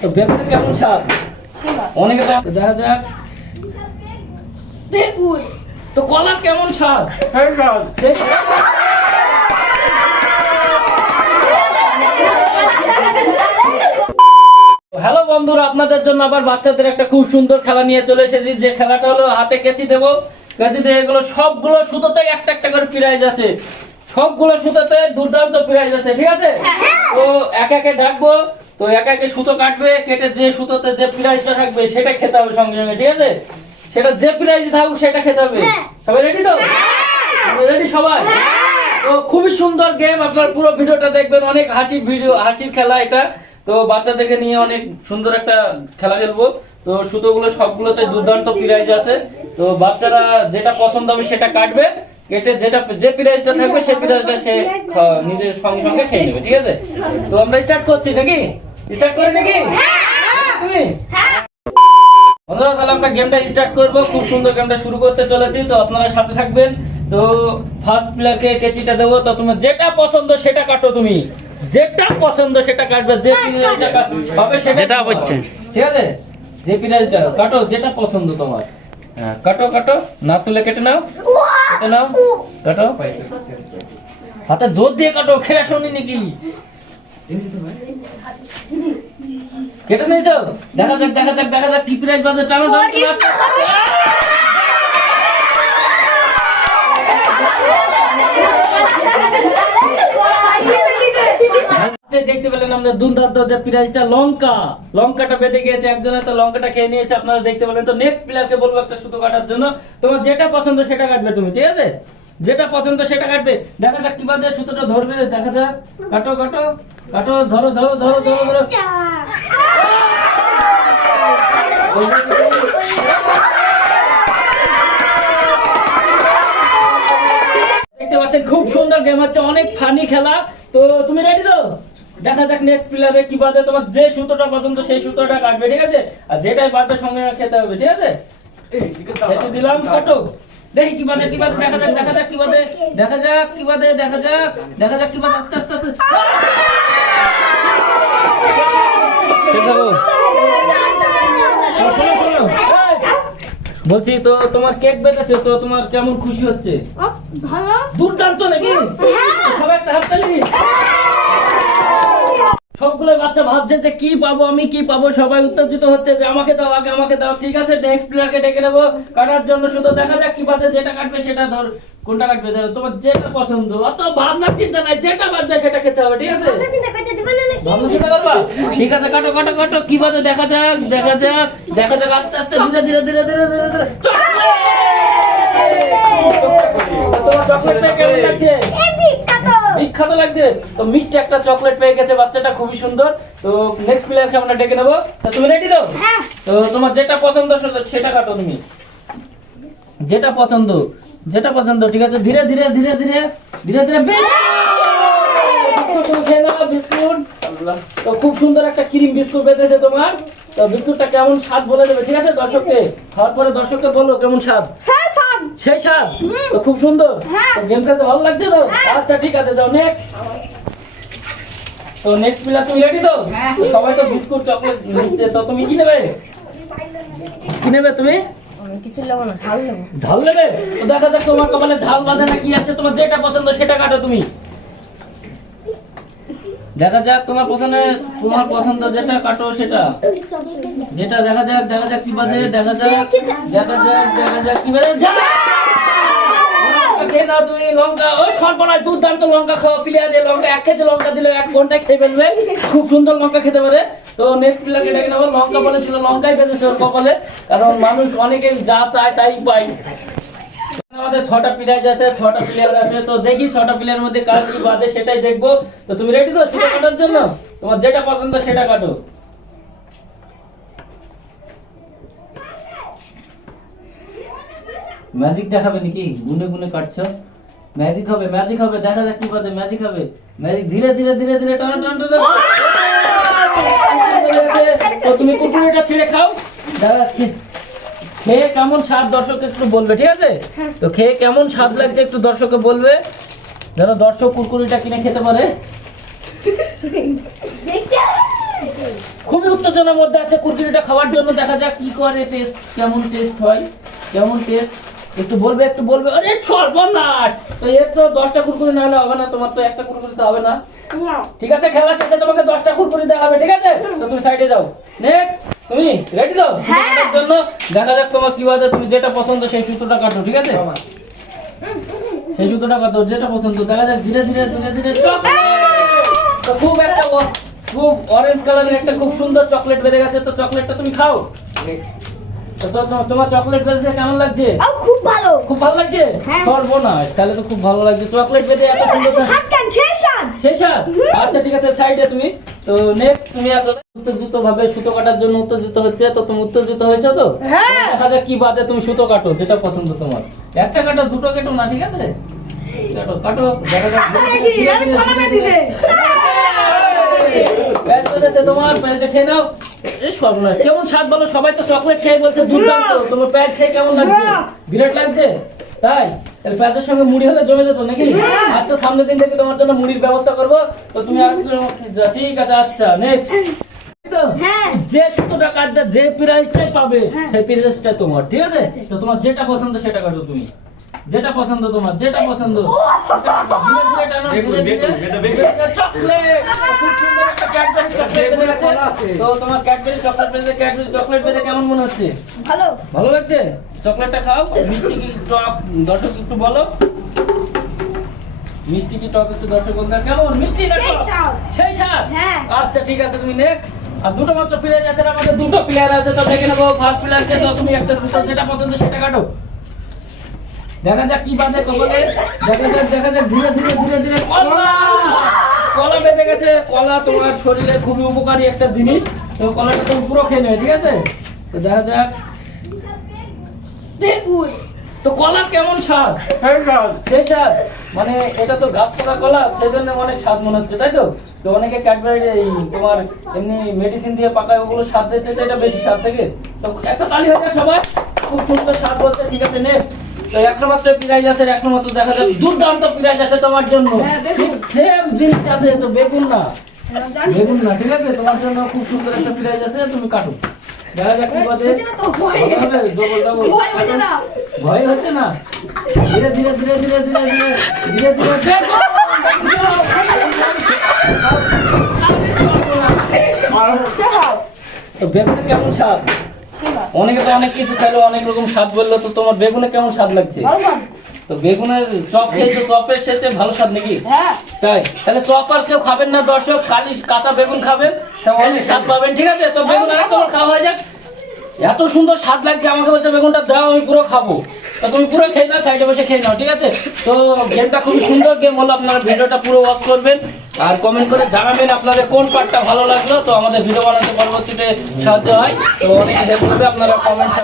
তো বেগুনে কেমন স্বাদ অনেকে তো দেখা যাক। বেগুন তো কলার কেমন স্বাদ সেই স্বাদ সেই হ্যালো বন্ধুরা আপনাদের জন্য আবার বাচ্চাদের একটা খুব সুন্দর খেলা নিয়ে চলে এসেছি যে খেলাটা হলো হাতে কেচি দেবো। কেচি দিয়ে এগুলো সবগুলো সুতোতে একটা একটা করে প্রাইজ আছে। সবগুলো সুতোতে দুর্দান্ত প্রাইজ আছে ঠিক আছে? তো এক একে ডাকবো তো এক একে সুতো কাটবে কেটে যে সুতোতে যে প্রাইজটা থাকবে সেটা খেতে হবে সঙ্গে সঙ্গে ঠিক আছে? সেটা যে প্রাইজ থাকুক সেটা খেতে হবে। সবাই রেডি তো? রেডি সবাই তো খুবই সুন্দর গেম আপনার পুরো ভিডিওটা দেখবেন অনেক হাসির ভিডিও হাসির খেলা এটা। তো বাচ্চাদেরকে নিয়ে অনেক সুন্দর একটা খেলা খেলব। তো সুতোগুলো সবগুলোতে দুর্দান্ত প্রাইজ আছে। তো বাচ্চারা যেটা পছন্দ হবে সেটা কাটবে। কেটে যেটা যে প্রাইজটা থাকবে সেই সে নিজের সঙ্গে সঙ্গে খেয়ে নেবে ঠিক আছে? তো আমরা স্টার্ট করছি নাকি? স্টার্ট করি নাকি? তুমি? বন্ধুরা তাহলে আমরা গেমটা স্টার্ট করব। খুব সুন্দর গেমটা শুরু করতে চলেছি তো আপনারা সাথে থাকবেন। তো ফার্স্ট প্লেয়ারকে কেচিটা দেবো। তো তোমার যেটা পছন্দ সেটা কাটো তুমি। যেটা পছন্দ সেটা কাটবে। যে পিনারিটা হবে সেটা যেটা ঠিক আছে? যে পিনারিটা কাটো যেটা পছন্দ তোমার। হ্যাঁ কাটো কাটো না তুলে কেটে নাও কেটে নাও কাটো। হাতে জোর দিয়ে কাটো খেলে শুনি নাকি? কেটে নিয়েছো? দেখা যাক দেখা যাক দেখা যাক কি প্রাইজ বাজার টানা টানো, টানো। এই দেখতে পেলেন আমরা দুর্দান্ত যে প্রাইজটা লঙ্কা। লঙ্কাটা বেঁধে গিয়েছে একজনে, তো লঙ্কাটা খেয়ে নিয়েছে, আপনারা দেখতে পেলেন। তো নেক্সট প্লেয়ারকে বলব একটা সুতো কাটার জন্য। তোমার যেটা পছন্দ সেটা কাটবে তুমি, ঠিক আছে? যেটা পছন্দ সেটা কাটবে। দেখা যাক সুতোটা ধরবে, দেখা যাক। কাটো কাটো কাটো, ধরো ধরো ধরো ধরো ধরো। দেখতে পাচ্ছেন, খুব সুন্দর গেম হচ্ছে, অনেক ফানি খেলা। তো তুমি রেডি তো? দেখা যাক নেক্সট প্লেয়ারে কি বাদে তোমার যে সুতোটা পছন্দ সেই সুতোটা কাটবে ঠিক আছে? আর যেটাই বাদবে সঙ্গে সঙ্গে খেতে হবে ঠিক আছে? দিলাম কাটো। দেখি কি বাদে কি বাদে দেখা যাক দেখা যাক কি বাদে দেখা যাক কি বাদে দেখা যাক দেখা যাক কি বাদে আস্তে আস্তে আস্তে! বলছি তো তোমার কেক বেঁধেছে তো তোমার কেমন খুশি হচ্ছে? ভালো। দুর্দান্ত নাকি? সবাই একটা হাত হাততালি সবগুলো বাচ্চা ভাবছে যে কি পাবো আমি কি পাবো? সবাই উত্তেজিত হচ্ছে যে আমাকে দাও আগে আমাকে দাও। ঠিক আছে নেক্সট প্লেয়ারকে ডেকে নেব। কাটার জন্য শুধু দেখা যাক কি বাদে যেটা কাটবে সেটা ধর কোনটা কাটবে? ধর তোমার যেটা পছন্দ। অত ভাবনা চিন্তা নাই যেটা বাদ দেয় সেটা খেতে হবে ঠিক আছে? চিন্তা করতে দিব না নাকি? ভাবনা চিন্তা করবা? ঠিক আছে কাটো কাটো কাটো কি বাদে দেখা যাক দেখা যাক দেখা যাক আস্তে আস্তে ধীরে ধীরে ধীরে ধীরে ধীরে ধীরে তোমার চকলেটটা কেমন লাগছে? বিখ্যাত লাগছে। তো মিষ্টি একটা চকলেট পেয়ে গেছে বাচ্চাটা খুবই সুন্দর। তো নেক্সট প্লেয়ারকে আমরা ডেকে নেব। তো তুমি রেডি তো? হ্যাঁ। তো তোমার যেটা পছন্দ সেটা- সেটা কাটো তুমি। যেটা পছন্দ যেটা পছন্দ ঠিক আছে? ধীরে ধীরে ধীরে ধীরে ধীরে ধীরে। বিস্কুট। তো খুব সুন্দর একটা ক্রিম বিস্কুট বেঁধেছে তোমার। তো বিস্কুটটা কেমন স্বাদ বলে দেবে ঠিক আছে দর্শককে? খাওয়ার পরে দর্শককে বলো কেমন স্বাদ সেই খুব সুন্দর। হ্যাঁ। গেম খেলতে ভালো লাগছে তো? আচ্ছা ঠিক আছে যাও নেক্সট তো নেক্সট প্লেয়ার তুমি রেডি তো? তো সবাই তো বিস্কুট চকলেট নিচ্ছে তো তুমি কি নেবে? কি নেবে তুমি? কিছু নেব না ঝাল নেব। ঝাল নেবে? তো দেখা যাক তোমার কপালে ঝাল বাঁধে না কি আছে। তোমার যেটা পছন্দ সেটা কাটো তুমি। দেখা যাক তোমার পছন্দ তোমার পছন্দ যেটা কাটো সেটা। যেটা দেখা যাক দেখা যাক কি বাদে দেখা যাক দেখা যাক দেখা যাক কি নাও তুমি লঙ্কা, ও সর্বনাশ, দুর্দান্ত লঙ্কা খাওয়া লঙ্কা, এক লঙ্কা দিলে এক খেয়ে ফেলবে। খুব সুন্দর লঙ্কা খেতে পারে। তো নেক্সট প্লেয়ারকে লঙ্কা বলেছিল কপালে। কারণ মানুষ অনেকে যা চায় তাই পায়। আমাদের ছটা প্লেয়ার আছে ছটা প্লেয়ার আছে। তো দেখি ছটা প্লেয়ার মধ্যে কার কি বাদে সেটাই দেখব। তো তুমি রেডি তো সেটা কাটার জন্য? তোমার যেটা পছন্দ সেটা কাটো। ম্যাজিক দেখাবে নাকি? গুনে গুনে কাটছো। ম্যাজিক হবে ম্যাজিক হবে দেখা যাক কি বাদে ম্যাজিক হবে। ম্যাজিক ধীরে ধীরে ধীরে ধীরে টানা টানা টানা তো তুমি কুকুরটা ছিঁড়ে খাও। দাদা খে- খেয়ে কেমন স্বাদ দর্শক একটু বলবে ঠিক আছে? তো খেয়ে কেমন স্বাদ লাগছে একটু দর্শককে বলবে যেন দর্শক কুরকুরিটা কিনে খেতে পারে। খুবই উত্তেজনার মধ্যে আছে কুরকুরিটা খাওয়ার জন্য। দেখা যাক কি করে টেস্ট কেমন টেস্ট হয় কেমন টেস্ট একটু বলবে একটু বলবে। আরে সর্বনাশ! তো এর তো দশটা কুরকুরি না হলে হবে না। তোমার তো একটা কুরকুরি তো হবে না। ঠিক আছে খেলা শেষে তোমাকে দশটা কুরকুরি দেওয়া হবে ঠিক আছে? তো তুমি সাইডে যাও। নেক্সট তুমি রেডি তো? হ্যাঁ। জন্য দেখা যাক তোমার কি বাদে তুমি যেটা পছন্দ সেই সুতোটা কাটো ঠিক আছে? সেই সুতোটা কাটো যেটা পছন্দ। দেখা যাক ধীরে ধীরে ধীরে ধীরে! তো খুব একটা খুব অরেঞ্জ কালারের একটা খুব সুন্দর চকলেট বেড়ে গেছে। তো চকলেটটা তুমি খাও। তো- তোমার চকলেট বেড়েছে কেমন লাগছে? খুব ভালো। খুব ভালো লাগছে। সর্বনাশ তাহলে তো খুব ভালো লাগছে। চকলেট বেঁধে এত সুন্দর শেষ সাত শেষ আর? আচ্ছা ঠিক আছে সাইডে তুমি। তো নেক্সট তুমি আসলে উত্তেজিত ভাবে সুতো কাটার জন্য উত্তেজিত হচ্ছে তো তুমি উত্তেজিত হয়েছো তো? হ্যাঁ। দেখা যাক কি বাদে তুমি সুতো কাটো যেটা পছন্দ তোমার। একটা কাটো দুটো কেটো না ঠিক আছে? কাটো দেখা যাক তোমার খেয়ে নাও। কেমন স্বাদ বলো? সবাই তো চকলেট খেয়ে বলছে দুর্দান্ত। তোমার প্যাঁচ খেয়ে কেমন লাগছে? বিরাট লাগছে? তাই? তাহলে প্যাঁচের সঙ্গে মুড়ি হলে জমে যেত নাকি? আচ্ছা সামনের দিন থেকে তোমার জন্য মুড়ির ব্যবস্থা করব। তো তুমি ঠিক আছে আচ্ছা নেক্সট হ্যাঁ। যে সুতোটা কাটবে যে প্রাইসটাই পাবে হ্যাঁ। সেই প্রাইসটা তোমার ঠিক আছে? তো তোমার যেটা পছন্দ সেটা কাটো তুমি। যেটা পছন্দ তোমার যেটা পছন্দ। চকলেট খুব সুন্দর একটা ক্যাডবেরি চকলেট বেঁধে গেছে? তো তোমার ক্যাডবেরি চকলেট বেঁধে ক্যাডবেরি চকলেট বেঁধে কেমন মনে হচ্ছে? ভালো। ভালো লাগছে? চকলেটটা খাও মিষ্টি কি টক? দর্শক একটু বলো। মিষ্টি কি টক একটু দর্শক বলতে কেমন? মিষ্টি না সেই স্বাদ। সেই স্বাদ? হ্যাঁ। আচ্ছা ঠিক আছে তুমি আর দুটো মাত্র প্লেয়ার আছে আমাদের দুটো প্লেয়ার আছে তো দেখে নেব। ফার্স্ট প্লেয়ারকে তো তুমি একটা যেটা পছন্দ সেটা কাটো। দেখা যাক কি বাঁধে কপালে দেখা যাক দেখা যাক ধীরে ধীরে ধীরে ধীরে। কলা বেঁধে গেছে কলা তোমার শরীরে খুবই উপকারী একটা জিনিস। তো কলাটা তুমি পুরো খেয়ে নেবে ঠিক আছে? তো দেখা যাক। তো কলা কেমন স্বাদ? সেই স্বাদ। মানে এটা তো গাছ কলা কলা সেই জন্য অনেক স্বাদ মনে হচ্ছে তাই তো? তো অনেকে ক্যাডবেরি এই তোমার এমনি মেডিসিন দিয়ে পাকায় ওগুলো স্বাদ দিতে এটা বেশি স্বাদ থেকে তো একটা তালি হয়ে যাক সবাই? খুব সুন্দর স্বাদ বলছে ঠিক আছে নেক্সট তো একটা মাত্র প্রাইজ আছে একটা মাত্র দেখা যাচ্ছে দুর্দান্ত প্রাইজ আছে তোমার জন্য। হ্যাঁ, সেম জিনিস আছে তো বেগুন না। বেগুন না ঠিক আছে? তোমার জন্য খুব সুন্দর একটা প্রাইজ আছে তুমি কাটো। দেখা যাক কি বাদে তো, ভয়। ডবল ডবল ভয় হচ্ছে না। ধীরে ধীরে ধীরে ধীরে ধীরে ধীরে ধীরে ধীরে। তো বেগুনে কেমন স্বাদ? অনেকে তো অনেক কিছু খেলো অনেক রকম স্বাদ বলল তো তোমার বেগুনে কেমন স্বাদ লাগছে? তো বেগুনের চপ খেয়েছো চপের শেষে ভালো স্বাদ নাকি? হ্যাঁ। তাই তাহলে চপ আর কেউ খাবেন না দর্শক কালি কাঁচা বেগুন খাবেন তাহলে অনেক স্বাদ পাবেন ঠিক আছে? তো বেগুন আর খাওয়া হয়ে যাক। এত সুন্দর স্বাদ লাগছে আমাকে বলছে বেগুনটা দাও আমি পুরো খাব। তুমি পুরো খেয়ে নাও সাইডে বসে খেয়ে নাও, ঠিক আছে? তো গেমটা খুবই সুন্দর গেম হলো আপনারা ভিডিওটা পুরো ওয়াচ করবেন। আর কমেন্ট করে জানাবেন আপনাদের কোন পার্টটা ভালো লাগল। তো আমাদের ভিডিও বানাতে পরবর্তীতে সাহায্য হয়। তো অনেক হেল্প করবে আপনারা কমেন্ট